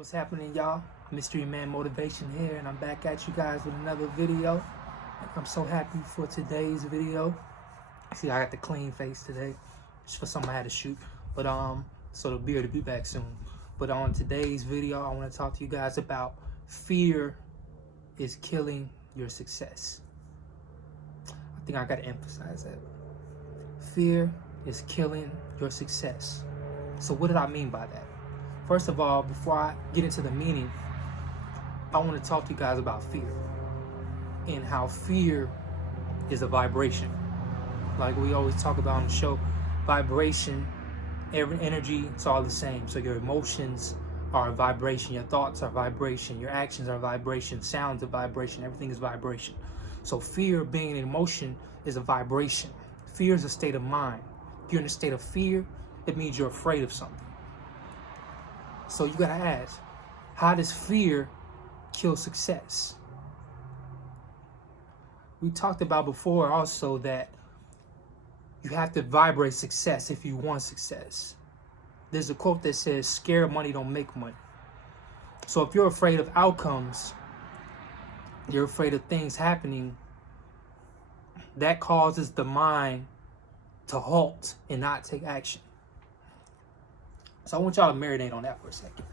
What's happening, y'all? Mystery Man Motivation here, and I'm back at you guys with another video. I'm so happy for today's video. See, I got the clean face today, just for something I had to shoot. But so the beard will be back soon. But on today's video, I want to talk to you guys about fear is killing your success. I think I got to emphasize that. Fear is killing your success. So what did I mean by that? First of all, before I get into the meaning, I want to talk to you guys about fear and how fear is a vibration. Like we always talk about on the show, vibration, every energy, it's all the same. So your emotions are a vibration, your thoughts are vibration, your actions are vibration, sounds are vibration, everything is vibration. So fear, being an emotion, is a vibration. Fear is a state of mind. If you're in a state of fear, it means you're afraid of something. So you gotta ask, how does fear kill success? We talked about before also that you have to vibrate success if you want success. There's a quote that says, scared money don't make money. So if you're afraid of outcomes, you're afraid of things happening, that causes the mind to halt and not take action. So I want y'all to marinate on that for a second.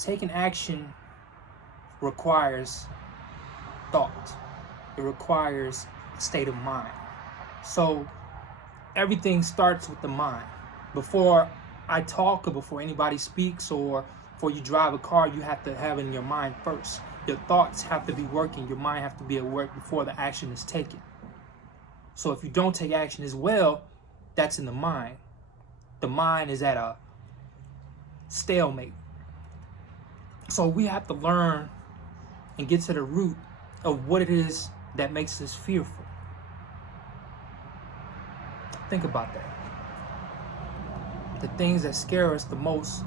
Taking action requires thought. It requires a state of mind. So everything starts with the mind. Before I talk or before anybody speaks or before you drive a car, you have to have it in your mind first. Your thoughts have to be working. Your mind have to be at work before the action is taken. So if you don't take action as well, that's in the mind. The mind is at a stalemate. So we have to learn and get to the root of what it is that makes us fearful. Think about that. The things that scare us the most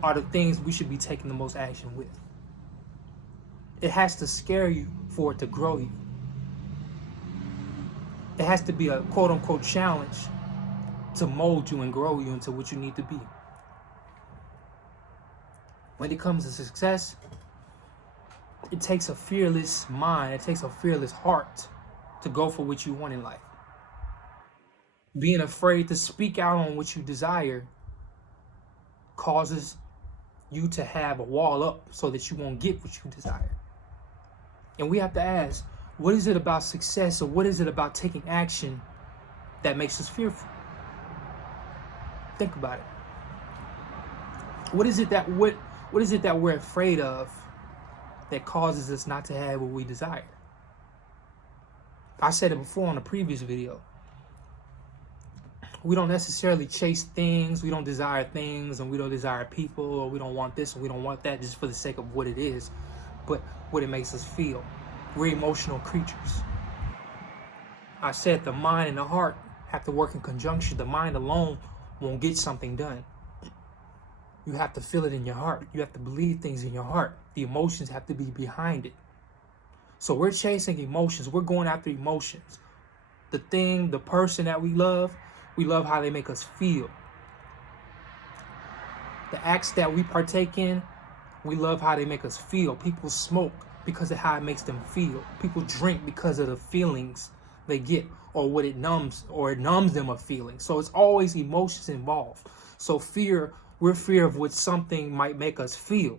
are the things we should be taking the most action with. It has to scare you for it to grow you. It has to be a quote-unquote challenge to mold you and grow you into what you need to be. When it comes to success, it takes a fearless mind, it takes a fearless heart to go for what you want in life. Being afraid to speak out on what you desire causes you to have a wall up so that you won't get what you desire. And we have to ask, what is it about success or what is it about taking action that makes us fearful? Think about it. What is it that we're afraid of that causes us not to have what we desire? I said it before on a previous video. We don't necessarily chase things, we don't desire things, and we don't desire people, or we don't want this and we don't want that just for the sake of what it is, but what it makes us feel. We're emotional creatures. I said the mind and the heart have to work in conjunction. The mind alone won't get something done. You have to feel it in your heart. You have to believe things in your heart. The emotions have to be behind it. So we're chasing emotions. We're going after emotions. The thing, the person that we love how they make us feel. The acts that we partake in, we love how they make us feel. People smoke because of how it makes them feel. People drink because of the feelings they get, or what it numbs them of feeling. So it's always emotions involved. So we're fear of what something might make us feel.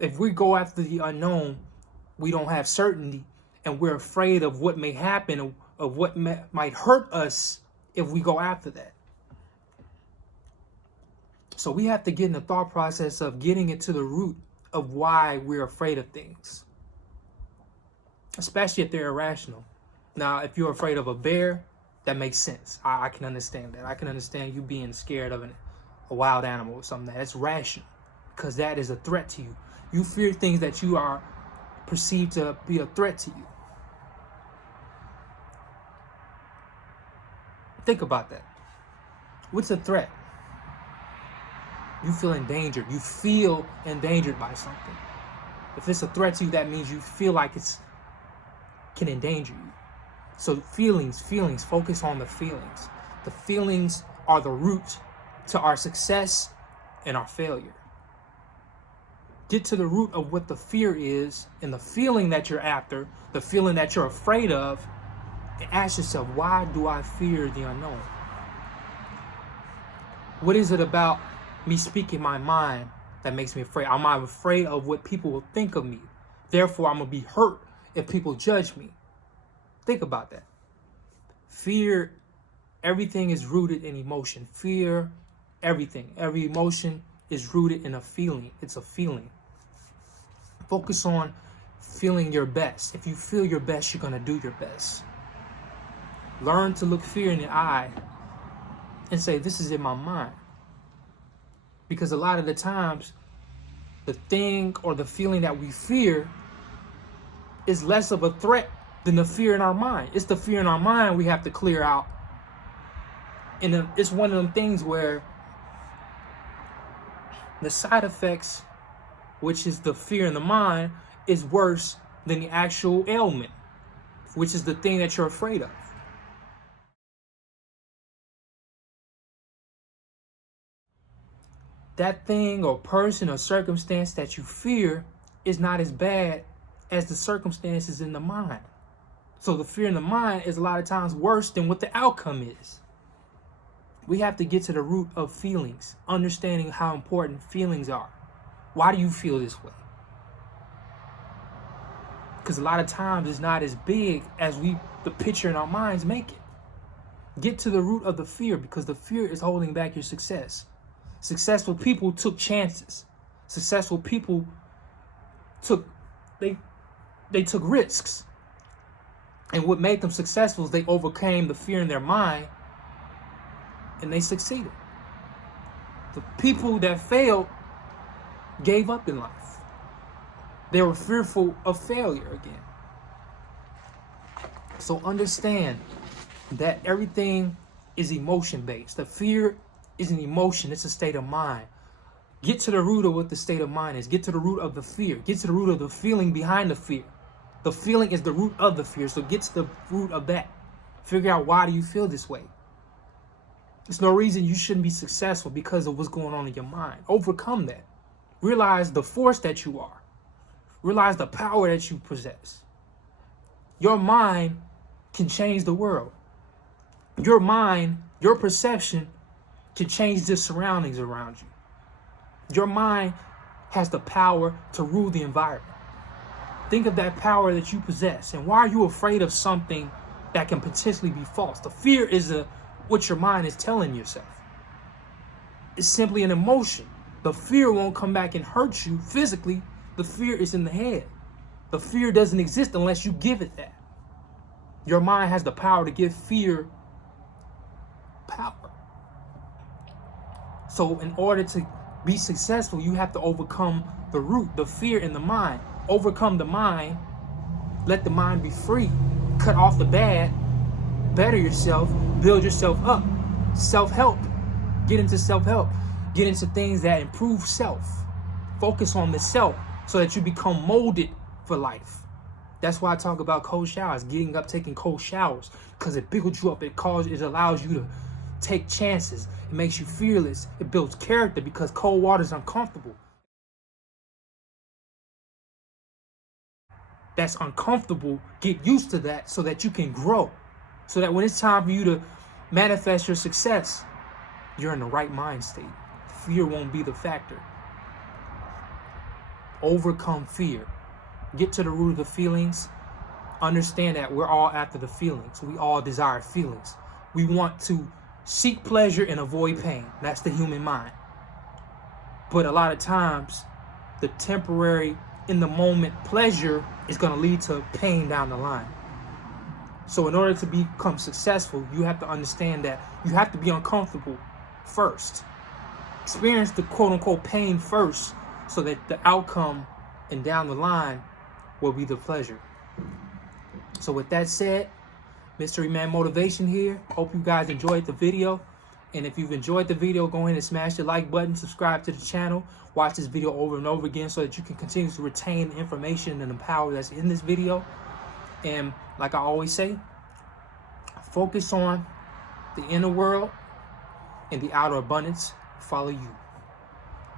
If we go after the unknown, we don't have certainty, and we're afraid of what may happen, of what might hurt us if we go after that. So we have to get in the thought process of getting into the root of why we're afraid of things, especially if they're irrational. Now, if you're afraid of a bear, that makes sense. I can understand that. I can understand you being scared of a wild animal or something. That's rational, because that is a threat to you. You fear things that you are perceived to be a threat to you. Think about that. What's a threat? You feel endangered. You feel endangered by something. If it's a threat to you, that means you feel like it can endanger you. So feelings, focus on the feelings. The feelings are the root to our success and our failure. Get to the root of what the fear is and the feeling that you're after, the feeling that you're afraid of, and ask yourself, why do I fear the unknown? What is it about me speaking my mind that makes me afraid? I'm afraid of what people will think of me. Therefore, I'm going to be hurt if people judge me. Think about that. Fear, everything is rooted in emotion. Fear, everything. Every emotion is rooted in a feeling. It's a feeling. Focus on feeling your best. If you feel your best, you're going to do your best. Learn to look fear in the eye and say, this is in my mind. Because a lot of the times, the thing or the feeling that we fear is less of a threat than the fear in our mind. It's the fear in our mind we have to clear out. And it's one of them things where the side effects, which is the fear in the mind, is worse than the actual ailment, which is the thing that you're afraid of. That thing or person or circumstance that you fear is not as bad as the circumstances in the mind. So the fear in the mind is a lot of times worse than what the outcome is. We have to get to the root of feelings, understanding how important feelings are. Why do you feel this way? Because a lot of times it's not as big as the picture in our minds make it. Get to the root of the fear, because the fear is holding back your success. Successful people took chances. Successful people took risks. And what made them successful is they overcame the fear in their mind and they succeeded. The people that failed gave up in life. They were fearful of failure again. So understand that everything is emotion based. The fear is an emotion. It's a state of mind. Get to the root of what the state of mind is. Get to the root of the fear. Get to the root of the feeling behind the fear. The feeling is the root of the fear. So get to the root of that. Figure out, why do you feel this way? There's no reason you shouldn't be successful because of what's going on in your mind. Overcome that. Realize the force that you are. Realize the power that you possess. Your mind can change the world. Your mind, your perception can change the surroundings around you. Your mind has the power to rule the environment. Think of that power that you possess. And why are you afraid of something that can potentially be false? The fear is what your mind is telling yourself. It's simply an emotion. The fear won't come back and hurt you physically. The fear is in the head. The fear doesn't exist unless you give it that. Your mind has the power to give fear power. So in order to be successful, you have to overcome the root, the fear in the mind. Overcome the mind. Let the mind be free. Cut off the bad. Better yourself. Build yourself up. Self-help. Get into self-help. Get into things that improve self. Focus on the self so that you become molded for life. That's why I talk about cold showers. Getting up, taking cold showers. Because it builds you up. It allows you to take chances. It makes you fearless. It builds character because cold water is uncomfortable. That's uncomfortable. Get used to that so that you can grow. So that when it's time for you to manifest your success, you're in the right mind state. Fear won't be the factor. Overcome fear. Get to the root of the feelings. Understand that we're all after the feelings. We all desire feelings. We want to seek pleasure and avoid pain. That's the human mind. But a lot of times, the temporary, in the moment pleasure is going to lead to pain down the line. So in order to become successful, you have to understand that you have to be uncomfortable first. Experience the quote unquote pain first so that the outcome and down the line will be the pleasure. So with that said, Mystery Man Motivation here. Hope you guys enjoyed the video. And if you've enjoyed the video, go ahead and smash the like button, subscribe to the channel, watch this video over and over again so that you can continue to retain the information and the power that's in this video. And like I always say, focus on the inner world and the outer abundance follow you.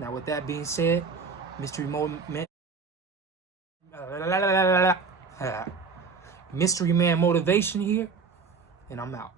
Now, with that being said, Mystery Man Motivation here, and I'm out.